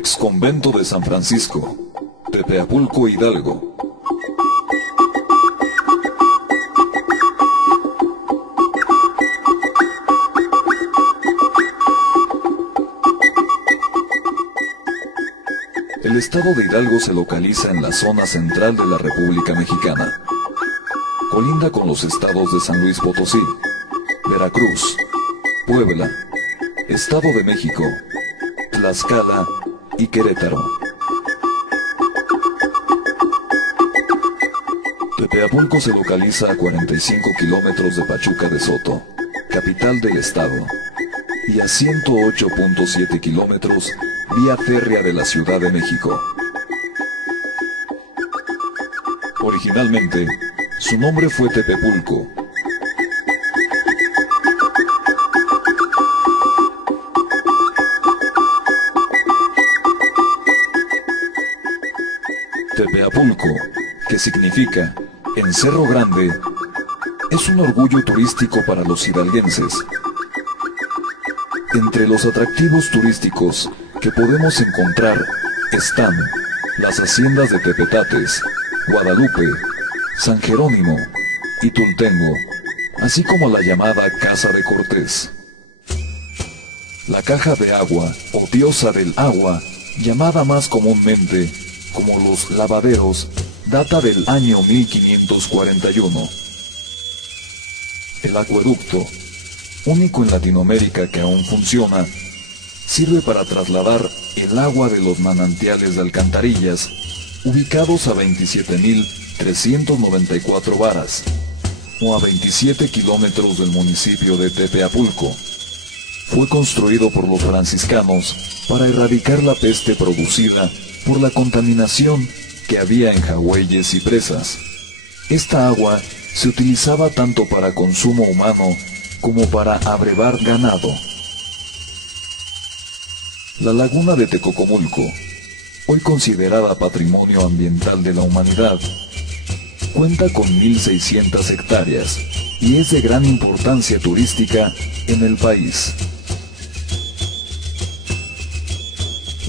Exconvento de San Francisco, Tepeapulco, Hidalgo. El estado de Hidalgo se localiza en la zona central de la República Mexicana. Colinda con los estados de San Luis Potosí, Veracruz, Puebla, Estado de México, Tlaxcala y Querétaro. Tepeapulco se localiza a 45 kilómetros de Pachuca de Soto, capital del estado, y a 108.7 kilómetros vía férrea de la Ciudad de México. Originalmente, su nombre fue Tepepulco. Tepeapulco, que significa en Cerro Grande, es un orgullo turístico para los hidalguenses. Entre los atractivos turísticos que podemos encontrar están las haciendas de Tepetates, Guadalupe, San Jerónimo y Tultengo, así como la llamada Casa de Cortés. La caja de agua o diosa del agua, llamada más comúnmente como los lavaderos, data del año 1541. El acueducto, único en Latinoamérica que aún funciona, sirve para trasladar el agua de los manantiales de alcantarillas, ubicados a 27.394 varas, o a 27 kilómetros del municipio de Tepeapulco. Fue construido por los franciscanos para erradicar la peste producida por la contaminación que había en jagüeyes y presas. Esta agua se utilizaba tanto para consumo humano como para abrevar ganado. La laguna de Tecocomulco, hoy considerada Patrimonio Ambiental de la Humanidad, cuenta con 1.600 hectáreas y es de gran importancia turística en el país.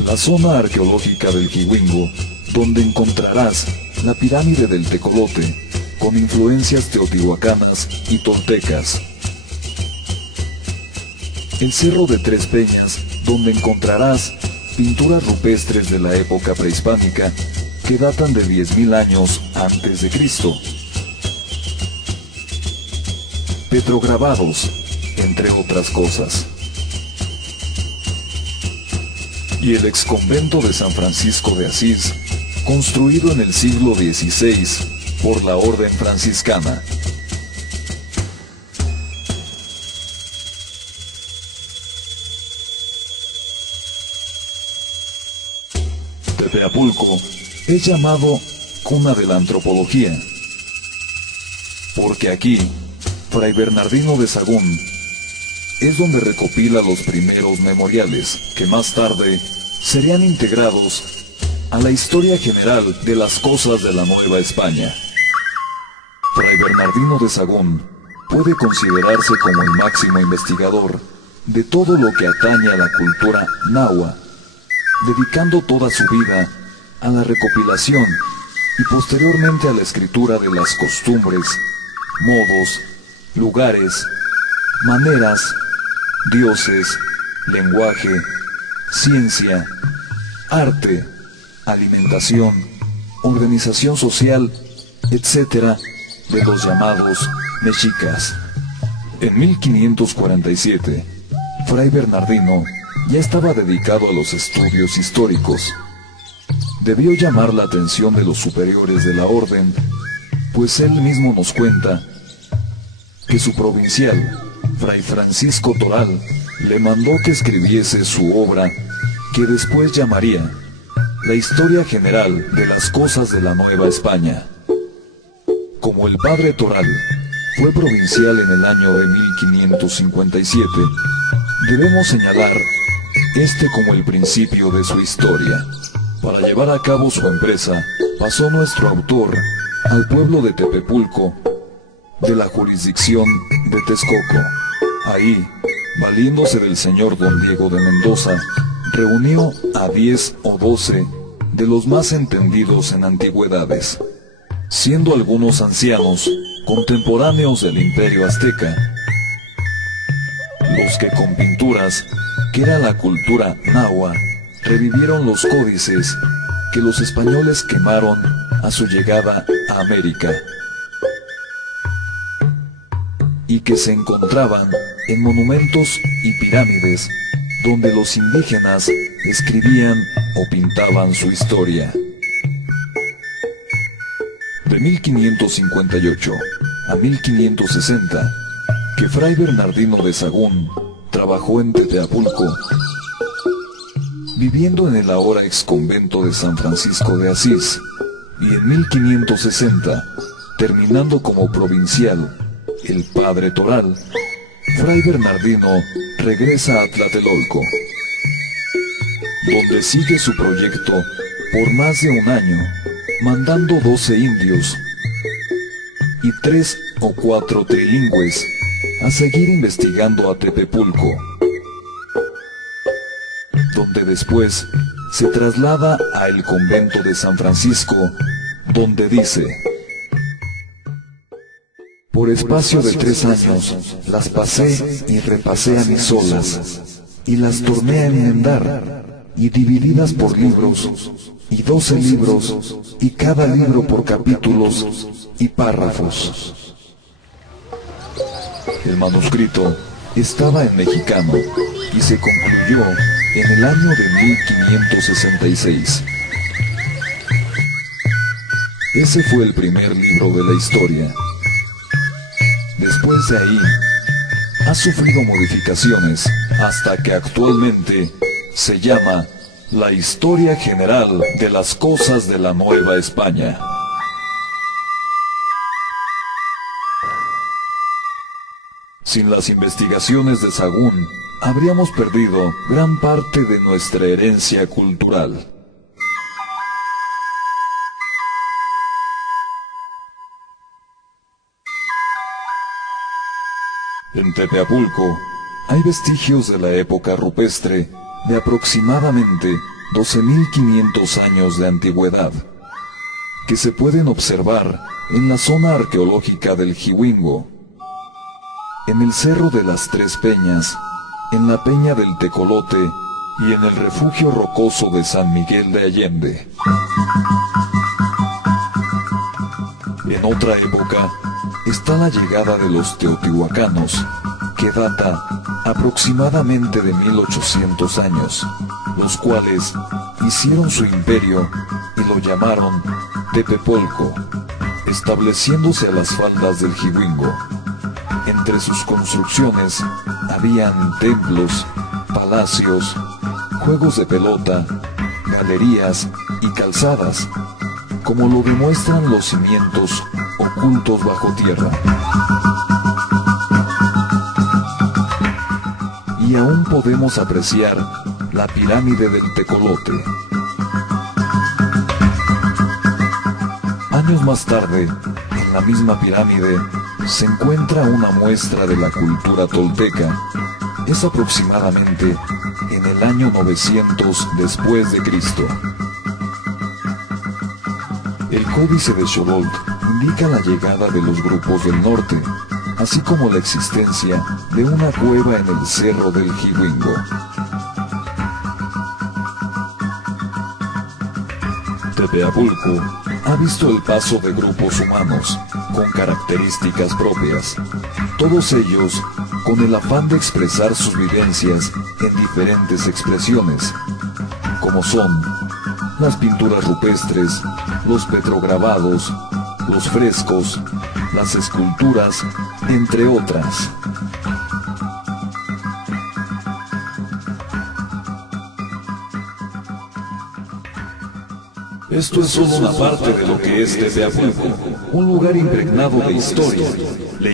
La zona arqueológica del Jihuingo, donde encontrarás la pirámide del Tecolote, con influencias teotihuacanas y toltecas. El Cerro de Tres Peñas, donde encontrarás pinturas rupestres de la época prehispánica que datan de 10.000 años antes de Cristo. Petrograbados, entre otras cosas. Y el exconvento de San Francisco de Asís, construido en el siglo XVI por la Orden Franciscana. Tepeapulco es llamado cuna de la antropología, porque aquí, Fray Bernardino de Sahagún es donde recopila los primeros memoriales que más tarde serían integrados a la historia general de las cosas de la Nueva España. Fray Bernardino de Sahagún puede considerarse como el máximo investigador de todo lo que atañe a la cultura náhuatl, dedicando toda su vida a la recopilación y posteriormente a la escritura de las costumbres, modos, lugares, maneras, dioses, lenguaje, ciencia, arte, alimentación, organización social, etc., de los llamados mexicas. En 1547, Fray Bernardino ya estaba dedicado a los estudios históricos. Debió llamar la atención de los superiores de la orden, pues él mismo nos cuenta que su provincial, Fray Francisco Toral, le mandó que escribiese su obra, que después llamaría La Historia General de las Cosas de la Nueva España. Como el padre Toral fue provincial en el año de 1557, debemos señalar este como el principio de su historia. Para llevar a cabo su empresa, pasó nuestro autor al pueblo de Tepepulco, de la jurisdicción de Texcoco. Ahí, valiéndose del señor don Diego de Mendoza, reunió a 10 o 12 de los más entendidos en antigüedades, siendo algunos ancianos contemporáneos del Imperio Azteca, los que con pinturas, que era la cultura nahua, revivieron los códices que los españoles quemaron a su llegada a América, y que se encontraban en monumentos y pirámides donde los indígenas escribían o pintaban su historia. De 1558 a 1560, que Fray Bernardino de Sahagún trabajó en Tepeapulco, viviendo en el ahora exconvento de San Francisco de Asís, y en 1560, terminando como provincial, el Padre Toral, Fray Bernardino regresa a Tlatelolco, donde sigue su proyecto por más de un año, mandando 12 indios y 3 o 4 trilingües a seguir investigando a Tepepulco, donde después se traslada a el convento de San Francisco, donde dice: por espacio de 3 años las pasé y repasé a mis solas, y las torné a enmendar, y divididas por libros, y 12 libros, y cada libro por capítulos y párrafos. El manuscrito estaba en mexicano y se concluyó en el año de 1566. Ese fue el primer libro de la historia. Después de ahí, ha sufrido modificaciones hasta que actualmente se llama La Historia General de las Cosas de la Nueva España. Sin las investigaciones de Sahagún, habríamos perdido gran parte de nuestra herencia cultural. En Tepeapulco hay vestigios de la época rupestre de aproximadamente 12.500 años de antigüedad, que se pueden observar en la zona arqueológica del Jihuingo, en el Cerro de las Tres Peñas, en la Peña del Tecolote y en el refugio rocoso de San Miguel de Allende. En otra época está la llegada de los teotihuacanos, que data aproximadamente de 1800 años, los cuales hicieron su imperio y lo llamaron Tepepolco, estableciéndose a las faldas del Jihuingo. Entre sus construcciones habían templos, palacios, juegos de pelota, galerías y calzadas, como lo demuestran los cimientos ocultos bajo tierra. Y aún podemos apreciar la pirámide del Tecolote. Años más tarde, en la misma pirámide, se encuentra una muestra de la cultura tolteca. Es aproximadamente en el año 900 después de Cristo. El Códice de Xololt indica la llegada de los grupos del norte, así como la existencia de una cueva en el Cerro del Jihuingo. Tepeapulco ha visto el paso de grupos humanos con características propias, todos ellos con el afán de expresar sus vivencias en diferentes expresiones, como son las pinturas rupestres, los petrograbados, los frescos, las esculturas, entre otras. Esto es solo una parte de lo que es Tepeapulco, un lugar impregnado de historia,